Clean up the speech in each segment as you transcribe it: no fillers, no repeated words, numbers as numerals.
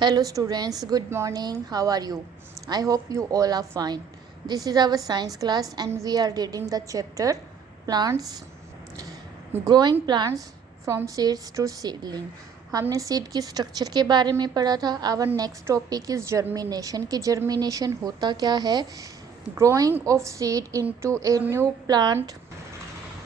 Hello students, good morning. How are you? I hope you all are fine. This is our science class and we are reading the chapter Plants, Growing Plants from Seeds to Seedling. हमने seed की structure के बारे में पढ़ा था. Our next topic is germination. कि germination होता क्या है. Growing of seed into a new plant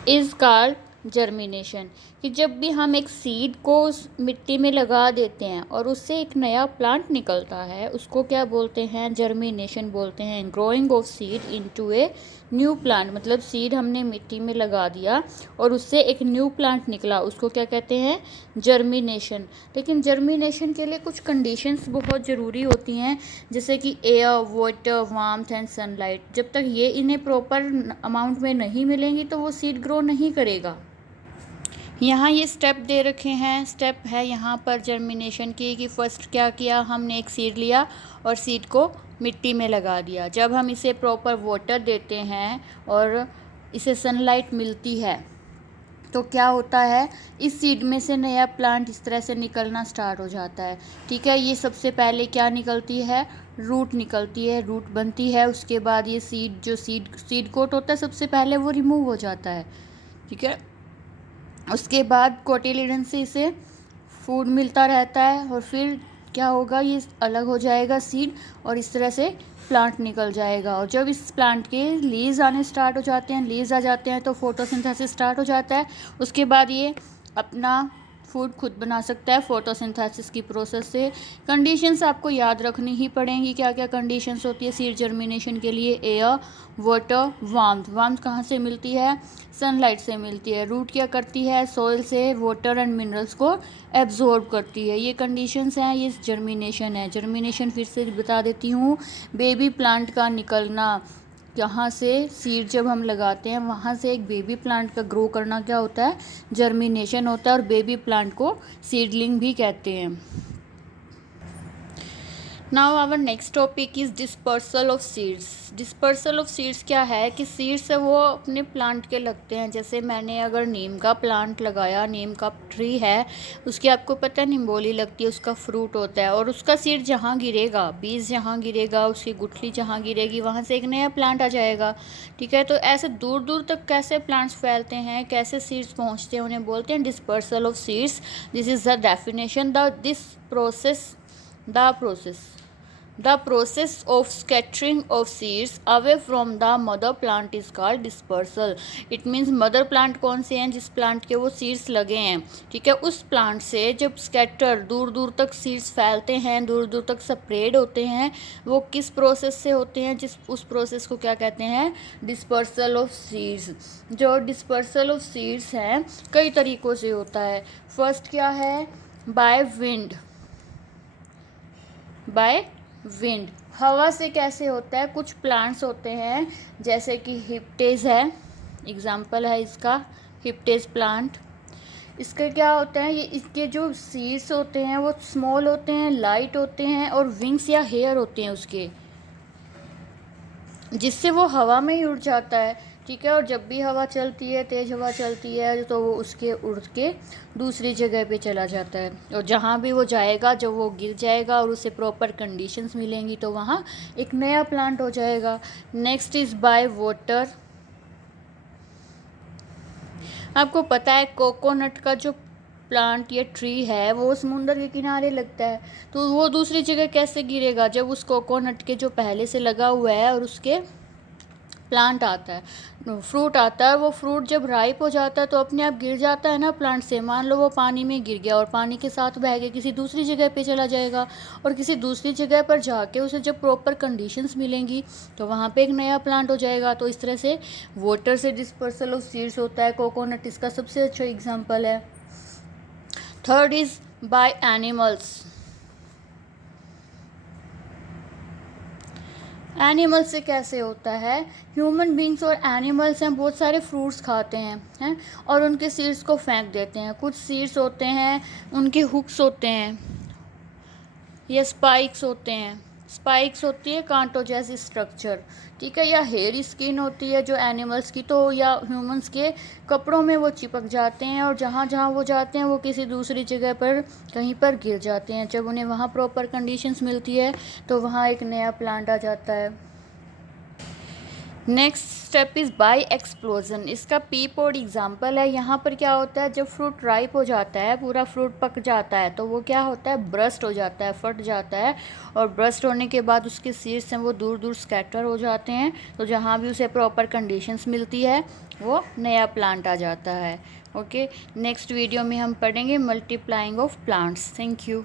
is called germination. कि जब भी हम एक सीड को उस मिट्टी में लगा देते हैं और उससे एक नया प्लांट निकलता है, उसको क्या बोलते हैं, जर्मिनेशन बोलते हैं. Growing of seed into a new plant, मतलब सीड हमने मिट्टी में लगा दिया और उससे एक न्यू प्लांट निकला, उसको क्या कहते हैं, जर्मिनेशन. लेकिन जर्मिनेशन के लिए कुछ कंडीशंस बहुत ज़रूरी होती हैं, जैसे कि air, water, warmth and sunlight. जब तक ये इन्हें प्रॉपर अमाउंट में नहीं मिलेंगी तो वो सीड ग्रो नहीं करेगा. यहाँ ये स्टेप दे रखे हैं. स्टेप है यहाँ पर जर्मिनेशन की, कि फर्स्ट क्या किया, हमने एक सीड लिया और सीड को मिट्टी में लगा दिया. जब हम इसे प्रॉपर वाटर देते हैं और इसे सनलाइट मिलती है तो क्या होता है, इस सीड में से नया प्लांट इस तरह से निकलना स्टार्ट हो जाता है. ठीक है, ये सबसे पहले क्या निकलती है, रूट निकलती है, रूट बनती है. उसके बाद ये सीड, जो सीड कोट होता है, सबसे पहले वो रिमूव हो जाता है. ठीक है, उसके बाद कोटिलिडन से इसे फूड मिलता रहता है और फिर क्या होगा, ये अलग हो जाएगा सीड और इस तरह से प्लांट निकल जाएगा. और जब इस प्लांट के लीव्स आने स्टार्ट हो जाते हैं, लीव्स आ जाते हैं तो फोटोसिंथेसिस स्टार्ट हो जाता है. उसके बाद ये अपना फूड खुद बना सकता है फोटोसिंथेसिस की प्रोसेस से. कंडीशंस आपको याद रखनी ही पड़ेंगी. क्या क्या कंडीशंस होती है सीड जर्मिनेशन के लिए, एयर, वाटर, वार्मथ. वार्मथ कहाँ से मिलती है, सनलाइट से मिलती है. रूट क्या करती है, सॉइल से वाटर एंड मिनरल्स को एब्जॉर्ब करती है. ये कंडीशंस हैं, ये जर्मिनेशन है. जर्मिनेशन फिर से बता देती हूँ, बेबी प्लांट का निकलना. यहाँ से सीड जब हम लगाते हैं वहाँ से एक बेबी प्लांट का ग्रो करना क्या होता है, जर्मिनेशन होता है. और बेबी प्लांट को सीडलिंग भी कहते हैं. Now our next topic is dispersal of seeds. Dispersal of seeds क्या है, कि सीड्स है वो अपने प्लांट के लगते हैं. जैसे मैंने अगर नीम का प्लांट लगाया, नीम का ट्री है, उसकी आपको पता है निम्बोली लगती है, उसका फ्रूट होता है और उसका सीड जहाँ गिरेगा, बीज जहाँ गिरेगा, उसकी गुठली जहाँ गिरेगी, वहाँ से एक नया प्लांट आ जाएगा. ठीक है, तो ऐसे दूर दूर तक कैसे प्लांट्स फैलते हैं, कैसे सीड्स पहुँचते हैं, उन्हें बोलते हैं dispersal of seeds. This is the definition. The process of scattering of seeds away from the mother plant is called dispersal. It means mother plant कौन से हैं, जिस प्लांट के वो सीड्स लगे हैं. ठीक है, उस प्लांट से जब स्कैटर दूर दूर तक सीड्स फैलते हैं, दूर दूर तक स्प्रेड होते हैं, वो किस प्रोसेस से होते हैं, उस प्रोसेस को क्या कहते हैं, डिस्पर्सल ऑफ सीड्स. जो डिस्पर्सल ऑफ सीड्स हैं कई तरीक़ों से होता है. फर्स्ट क्या है, बाय विंड. हवा से कैसे होता है, कुछ प्लांट्स होते हैं जैसे कि हिप्टेज है, एग्जाम्पल है इसका, हिप्टेज प्लांट. इसका क्या होता है, ये इसके जो सीड्स होते हैं वो स्मॉल होते हैं, लाइट होते हैं और विंग्स या हेयर होते हैं उसके, जिससे वो हवा में ही उड़ जाता है. ठीक है, और जब भी हवा चलती है, तेज़ हवा चलती है, तो वो उसके उड़ के दूसरी जगह पे चला जाता है. और जहाँ भी वो जाएगा, जब वो गिर जाएगा और उसे प्रॉपर कंडीशंस मिलेंगी तो वहाँ एक नया प्लांट हो जाएगा. Next is by water. आपको पता है कोकोनट का जो प्लांट या ट्री है वो समुंदर के किनारे लगता है, तो वो दूसरी जगह कैसे गिरेगा, जब उस कोकोनट के जो पहले से लगा हुआ है और उसके प्लांट आता है, फ्रूट आता है, वो फ्रूट जब राइप हो जाता है तो अपने आप गिर जाता है ना प्लांट से. मान लो वो पानी में गिर गया और पानी के साथ बह के किसी दूसरी जगह पे चला जाएगा, और किसी दूसरी जगह पर जाके उसे जब प्रॉपर कंडीशंस मिलेंगी तो वहाँ पे एक नया प्लांट हो जाएगा. तो इस तरह से वाटर से डिस्पर्सल ऑफ सीड्स होता है. कोकोनट इसका सबसे अच्छा एग्जाम्पल है. Third is by animals. Animal से कैसे होता है, ह्यूमन बींग्स और एनिमल्स हैं, बहुत सारे फ्रूट्स खाते हैं और उनके सीड्स को फेंक देते हैं. कुछ सीड्स होते हैं उनके हुक्स होते हैं या स्पाइक्स होते हैं. स्पाइक्स होती है कांटों जैसी स्ट्रक्चर, ठीक है, या हेयरी स्किन होती है जो एनिमल्स की, तो या ह्यूमंस के कपड़ों में वो चिपक जाते हैं और जहाँ जहाँ वो जाते हैं वो किसी दूसरी जगह पर कहीं पर गिर जाते हैं। जब उन्हें वहाँ प्रॉपर कंडीशंस मिलती है तो वहाँ एक नया प्लांट आ जाता है। Next step is by explosion. इसका पी पोड एग्जाम्पल है। यहाँ पर क्या होता है, जब फ्रूट राइप हो जाता है, पूरा फ्रूट पक जाता है, तो वो क्या होता है, ब्रस्ट हो जाता है, फट जाता है, और ब्रस्ट होने के बाद उसके सीड्स हैं वो दूर दूर स्कैटर हो जाते हैं, तो जहाँ भी उसे प्रॉपर कंडीशंस मिलती है वो नया प्लांट आ जाता है। ओके, नेक्स्ट वीडियो में हम पढ़ेंगे multiplying of plants. Thank you.